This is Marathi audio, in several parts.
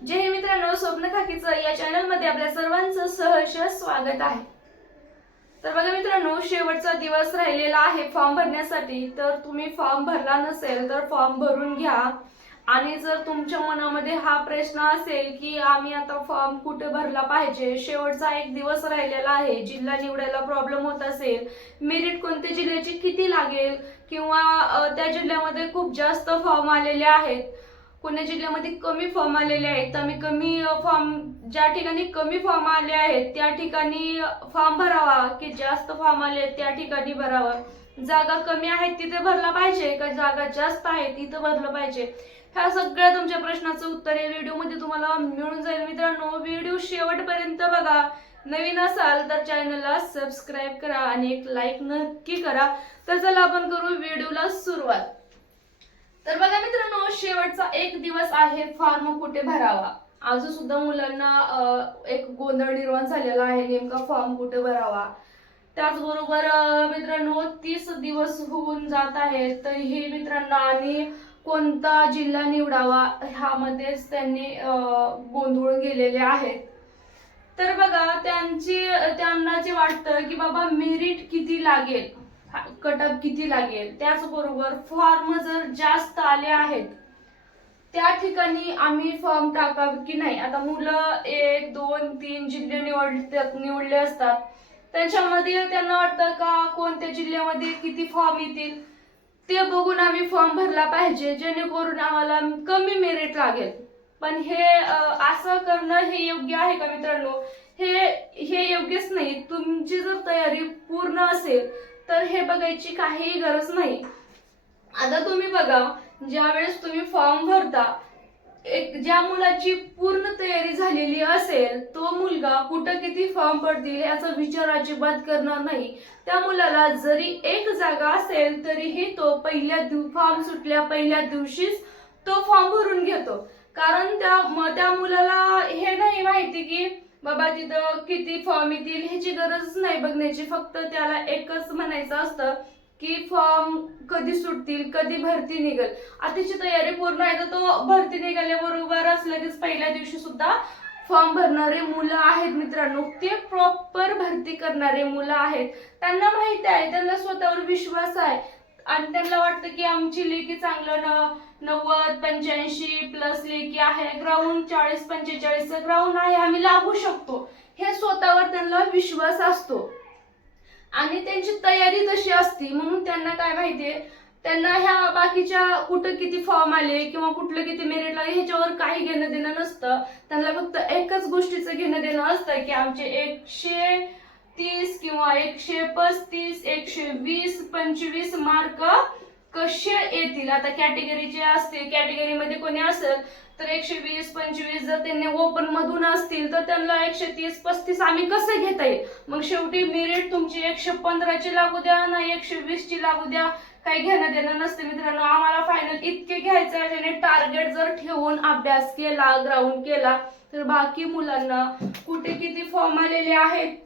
जय हिंद मित्रांनो, स्वप्न खाकीचं या चॅनल मध्ये आपल्या सर्वांचं सहर्ष स्वागत आहे। तर बघा मित्रांनो, शेवटचा दिवस राहिलेला आहे फॉर्म भरण्यासाठी। तर तुम्ही फॉर्म भरला नसेल तर फॉर्म भरून घ्या। आणि जर तुमच्या मनामध्ये हा प्रश्न असेल की आम्ही आता फॉर्म कुठे भरला पाहिजे, शेवटचा एक दिवस राहिलेला आहे, जिल्हा निवडायला प्रॉब्लेम होत असेल, मेरिट कोणत्या जिल्ह्याची किती लागेल किंवा त्या जिल्ह्यामध्ये खूप जास्त फॉर्म आलेले आहेत, पुणे जिल्ह्यामध्ये कमी फॉर्म आलेले आहेत, आम्ही कमी फॉर्म ज्या ठिकाणी कमी फॉर्म आले आहेत त्या ठिकाणी फॉर्म भरावा की जास्त फॉर्म आले त्या ठिकाणी भरावा, जागा कमी आहेत तिथे भरला पाहिजे का जागा जास्त आहेत तिथे भरलं पाहिजे, ह्या सगळ्या तुमच्या प्रश्नाचं उत्तर या व्हिडिओमध्ये तुम्हाला मिळून जाईल। मित्रांनो, व्हिडिओ शेवटपर्यंत बघा। नवीन असाल तर चॅनलला सबस्क्राईब करा आणि एक लाईक नक्की करा। तर चला आपण करू व्हिडिओला सुरुवात। तर बघा मित्रांनो, शेवटचा एक दिवस आहे फॉर्म कुठे भरावा। अजून सुद्धा मुलांना एक गोंधळ निर्माण झालेला आहे, नेमका फॉर्म कुठे भरावा। त्याचबरोबर मित्रांनो 30 दिवस होऊन जात आहेत, तर हे मित्रांनो आणि कोणता जिल्हा निवडावा ह्यामध्येच त्यांनी गोंधळून गेलेले आहेत। तर बघा, त्यांना जे वाटतं की बाबा मेरिट किती लागेल, कटअप किती लागेल, त्याचबरोबर फॉर्म जर जास्त आले आहेत त्या ठिकाणी आम्ही फॉर्म टाकावे की नाही। आता मुलं 1 2 3 जिल्हे निवडले असतात, त्याच्यामध्ये त्यांना वाटतं का कोणत्या जिल्ह्यामध्ये किती फॉर्म येतील ते बघून आम्ही फॉर्म भरला पाहिजे, जेणेकरून आम्हाला कमी मेरिट लागेल। पण हे असं करणं हे योग्य आहे का मित्रांनो? हे योग्यच नाही। तुमची जर तयारी पूर्ण असेल तर हे बघायची काही गरज नाही। आता तुम्ही बघा, ज्या वेळेस तुम्ही फॉर्म भरता, ज्या मुलाची पूर्ण तयारी झालेली असेल तो मुलगा कुठं किती फॉर्म पडतील याचा विचार अजिबात करणार नाही। त्या मुलाला जरी एक जागा असेल तरीही तो फॉर्म सुटल्या पहिल्या दिवशीच तो फॉर्म भरून घेतो। कारण त्या मुलाला हे नाही माहिती की बाबा तिथं किती फॉर्म येतील, ह्याची गरज नाही बघण्याची। फक्त त्याला एकच म्हणायचं असतं की फॉर्म कधी सुटतील, कधी भरती निघेल। आताची तयारी पूर्ण आहे तर तो भरती निघाल्याबरोबरच लगेच पहिल्या दिवशी सुद्धा फॉर्म भरणारे मुलं आहेत मित्रांनो, ते प्रॉपर भरती करणारे मुलं आहेत। त्यांना माहिती आहे, त्यांना स्वतःवर विश्वास आहे आणि त्यांना वाटतं की आमची लेखी चांगलं 90 85 प्लस लेखी आहे, ग्राउंड 40 45 ग्राउंड आहे, आम्ही लागू शकतो, हे स्वतःवर त्यांना विश्वास असतो आणि त्यांची तयारी तशी असती। म्हणून त्यांना काय माहितीये, त्यांना ह्या बाकीच्या कुठं किती फॉर्म आले किंवा कुठलं किती मेरिट लागले ह्याच्यावर काही घेणं देणं नसतं। त्यांना फक्त एकच गोष्टीचं घेणं देणं असतं की आमचे 130 किंवा 135 120 25 मार्क कसे येतील। आता कॅटेगरीचे असतील, कॅटेगरीमध्ये कोणी असेल तर 120 25 जर त्यांनी ओपन मधून असतील तर त्यांना 130 35 आम्ही कसे घेता येईल। मग शेवटी मेरिट तुमची 115 ची लागू द्या ना 120 ची लागू द्या, काही घेणं देणं नसते मित्रांनो। आम्हाला फायनल इतके घ्यायचं आहे, त्याने टार्गेट जर ठेवून अभ्यास केला, ग्राउंड केला, तर बाकी मुलांना कुठे किती फॉर्म आलेले आहेत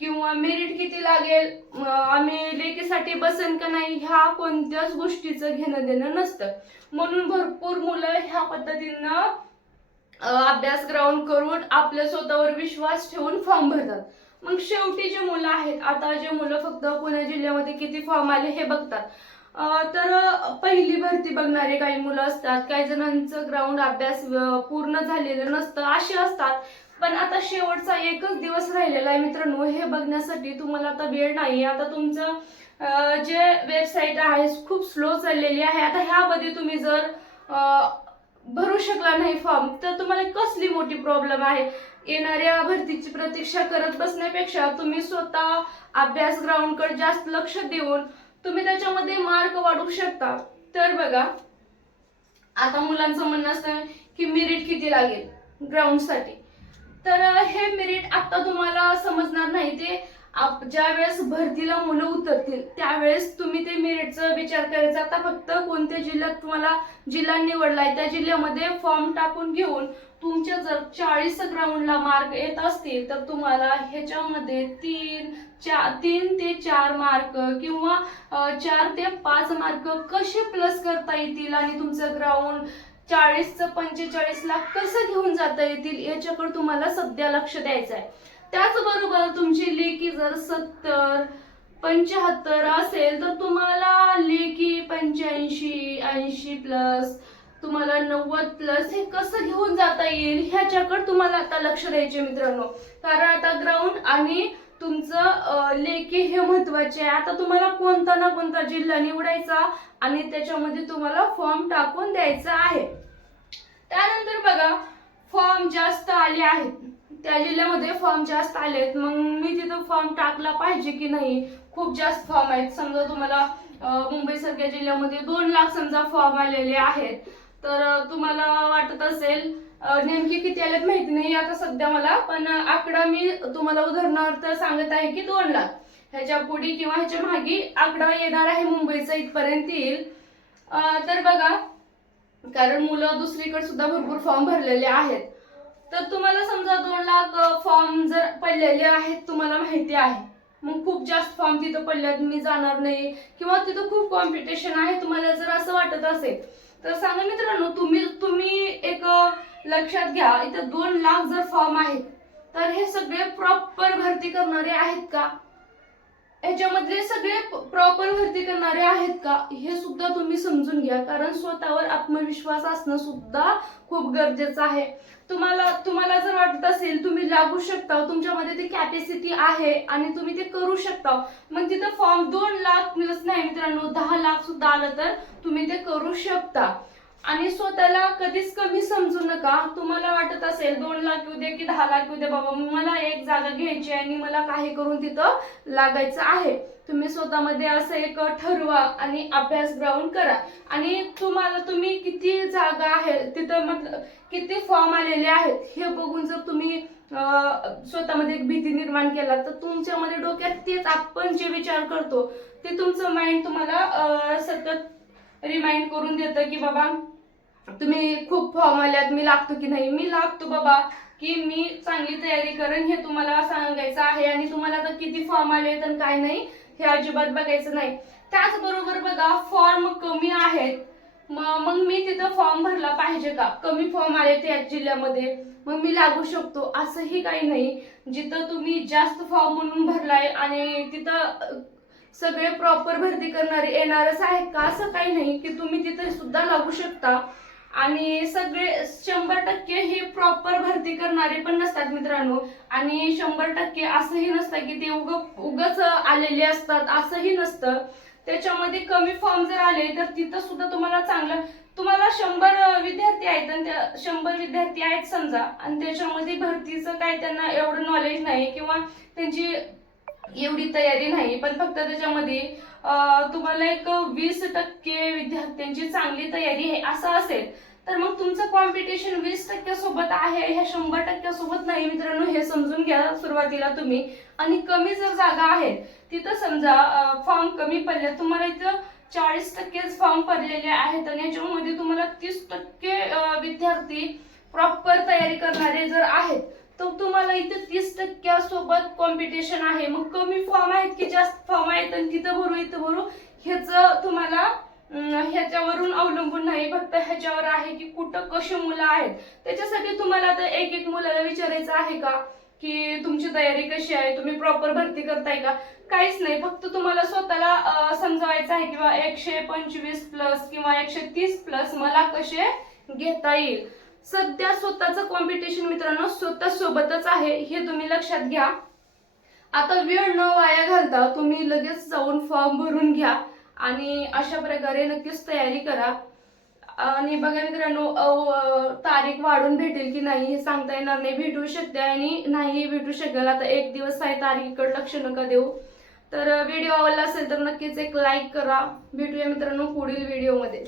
किंवा मेरिट किती लागेल, आम्ही लेखीसाठी बसेन का नाही, ह्या कोणत्याच गोष्टीचं घेणं देणं नसतं। म्हणून भरपूर मुलं ह्या पद्धतीनं अभ्यास ग्राउंड करून आपल्या स्वतःवर विश्वास ठेवून फॉर्म भरतात। मग शेवटी जे मुलं आहेत, आता जे मुलं फक्त पुणे जिल्ह्यामध्ये किती फॉर्म आले हे बघतात, तर पहिली भरती बघणारे काही मुलं असतात, काही जणांचं ग्राउंड अभ्यास पूर्ण झालेलं नसतं, असे असतात। पण आता शेवटचा एकच दिवस राहिलेला आहे मित्रांनो, हे बघण्यासाठी तुम्हाला आता वेळ नाही। आता तुमचं जे वेबसाईट आहे खूप स्लो चाललेली आहे। आता ह्यामध्ये तुम्ही जर भरू शकला नाही फॉर्म तर तुम्हाला कसली मोठी प्रॉब्लेम आहे। येणाऱ्या भरतीची प्रतीक्षा करत बसण्यापेक्षा तुम्ही स्वतः अभ्यास ग्राउंडकडे जास्त लक्ष देऊन तुम्ही त्याच्यामध्ये मार्क वाढवू शकता। तर बघा, आता मुलांचं म्हणणं असतं की मेरिट किती लागेल ग्राउंडसाठी, तर हे मेरिट आता तुम्हाला समजणार नाही। ते ज्या वेळेस भरतीला मुलं उतरतील त्यावेळेस तुम्ही ते मेरिटचा विचार करायचा। आता फक्त कोणत्या जिल्ह्यात तुम्हाला जिल्हा निवडलाय त्या जिल्ह्यामध्ये फॉर्म टाकून घेऊन तुमच्या जर 40 ग्राउंडला मार्क येत असतील तर तुम्हाला ह्याच्यामध्ये 3 ते 4 मार्क किंवा 4 ते 5 मार्क कसे प्लस करता येतील आणि तुमचं ग्राउंड 40 चं 45 लाख कसं घेऊन जाता येतील याच्याकडे तुम्हाला सध्या लक्ष द्यायचं आहे. त्याचबरोबर तुमची लेखी जर 70 75 असेल तर तुम्हाला लेखी 85 80 प्लस, तुम्हाला 90 प्लस हे कसं घेऊन जाता येईल ह्याच्याकडे तुम्हाला आता लक्ष द्यायचे मित्रांनो. कारण आता ग्राउंड आणि तुमचं लेखी हे महत्वाचे आहे. आता तुम्हाला कोणता ना कोणता जिल्हा निवडायचा आणि त्याच्यामध्ये तुम्हाला फॉर्म टाकून द्यायचा आहे. त्यानंतर बघा, फॉर्म जास्त आले आहेत, त्या जिल्ह्यामध्ये फॉर्म जास्त आलेत, मग मी तिथं फॉर्म टाकला पाहिजे की नाही. खूप जास्त फॉर्म आहेत, समजा तुम्हाला मुंबई सारख्या जिल्ह्यामध्ये 2 लाख समजा फॉर्म आलेले आहेत, तर तुम्हाला वाटत असेल नेमकी किती आलेत माहिती नाही आता सध्या मला, पण आकडा मी तुम्हाला उदाहरणार्थ सांगत आहे की 2 लाख. ह्याच्या पुढे किंवा ह्याच्या मागे आकडा येणार आहे मुंबईचा इथपर्यंत येईल. तर बघा, कारण मुलं दुसरीकडे सुद्धा भरपूर फॉर्म भरलेले आहेत, तर तुम्हाला समजा 2 लाख फॉर्म जर पडलेले आहेत तुम्हाला माहिती आहे, मग खूप जास्त फॉर्म तिथं पडल्यात, मी जाणार नाही किंवा तिथं खूप कॉम्पिटिशन आहे, तुम्हाला जर असं वाटत असेल तर सांगा मित्रांनो, तुम्ही एक लक्षात घ्या, इथं 2 लाख जर फॉर्म आहेत तर हे सगळे प्रॉपर भरती करणारे आहेत का, याच्यामधले सगळे प्रॉपर भरती करणारे आहेत का हे सुद्धा तुम्ही समजून घ्या. कारण स्वतःवर आत्मविश्वास असणं सुद्धा खूप गरजेचं आहे. तुम्हाला जर वाटत असेल तुम्ही लागू शकता, तुमच्यामध्ये ती कॅपॅसिटी आहे आणि तुम्ही ते करू शकता, मग तिथं फॉर्म 2 लाख प्लस नाही मित्रांनो, 10 लाख सुद्धा आलं तर तुम्ही ते करू शकता. आणि स्वतःला कधीच कमी समजू नका. तुम्हाला वाटत असेल 2 लाख येऊ दे की 10 लाख येऊ दे, बाबा मला एक जागा घ्यायची आणि मला काही करून तिथं लागायचं आहे, तुम्ही स्वतःमध्ये असं एक ठरवा आणि अभ्यास ग्राउंड करा. आणि तुम्ही किती जागा आहे तिथं, मतलब किती फॉर्म आलेले आहेत हे बघून जर तुम्ही स्वतःमध्ये एक भीती निर्माण केला तर तुमच्यामध्ये डोक्यात तेच आपण जे विचार करतो ते तुमचं माइंड तुम्हाला सतत रिमाइंड करून देतं की बाबा तुम्ही खूप फॉर्म आल्यात, मी लागतो की नाही, मी लागतो बाबा, की मी चांगली तयारी करेन, हे तुम्हाला सांगायचं आहे. आणि तुम्हाला आता किती फॉर्म आले तर काय नाही हे अजिबात बघायचं नाही. त्याचबरोबर बघा, फॉर्म कमी आहेत, मग मी तिथं फॉर्म भरला पाहिजे का, कमी फॉर्म आले त्या जिल्ह्यामध्ये मग मी लागू शकतो असंही काही नाही. जिथं तुम्ही जास्त फॉर्म म्हणून भरलाय आणि तिथं सगळे प्रॉपर भरती करणारे येणारच आहेत का असं काही नाही, की तुम्ही तिथे सुद्धा लागू शकता. आणि सगळे 100% हे प्रॉपर भरती करणारे पण नसतात मित्रांनो, आणि 100% असंही नसतं की ते उगच आलेले असतात, असंही नसतं. त्याच्यामध्ये कमी फॉर्म जर आले तर तिथं सुद्धा तुम्हाला 100 विद्यार्थी आहेत आणि त्या 100 विद्यार्थी आहेत समजा, आणि त्याच्यामध्ये भरतीचं काय त्यांना एवढं नॉलेज नाही किंवा त्यांची एवढी तयारी नाही, पण फक्त त्याच्यामध्ये तुम्हाला एक 20% विद्यार्थ्यांची चांगली तयारी आहे असं असेल तर मग तुमचं कॉम्पिटिशन 20% सोबत आहे, ह्या 100% सोबत नाही मित्रांनो, हे समजून घ्या सुरुवातीला तुम्ही. आणि कमी जर जागा आहेत तिथं समजा फॉर्म कमी पडले, तुम्हाला इथं 40% फॉर्म पडलेले आहेत आणि याच्यामध्ये तुम्हाला 30% विद्यार्थी प्रॉपर तयारी करणारे जर आहेत तर तुम्हाला इथे 30% सोबत कॉम्पिटिशन आहे. मग कमी फॉर्म आहेत की जास्त फॉर्म आहेत आणि तिथं भरू इथं भरू, ह्याचं तुम्हाला ह्याच्यावरून अवलंबून नाही, फक्त ह्याच्यावर आहे की कुठं कशी मुलं आहेत. त्याच्यासाठी तुम्हाला आता एक मुलाला विचारायचं आहे का की तुमची तयारी कशी आहे, तुम्ही प्रॉपर भरती करताय का, काहीच नाही. फक्त तुम्हाला स्वतःला समजावायचं आहे किंवा 125 प्लस किंवा 130 प्लस मला कसे घेता येईल. सध्या स्वतःचं कॉम्पिटिशन मित्रांनो स्वतः सोबतच आहे, हे तुम्ही लक्षात घ्या. आता वेळ न वाया घालता तुम्ही लगेच जाऊन फॉर्म भरून घ्या आणि अशा प्रकारे नक्कीच तयारी करा. आणि बघा मित्रांनो, तारीख वाढून भेटेल की नाही हे सांगता येणार नाही, भेटू शकते आणि नाही भेटू शकेल. आता 1 दिवस आहे, तारीखकडे लक्ष नका देऊ. तर व्हिडिओ आवडला असेल तर नक्कीच एक लाईक करा. भेटूया मित्रांनो पुढील व्हिडिओमध्ये.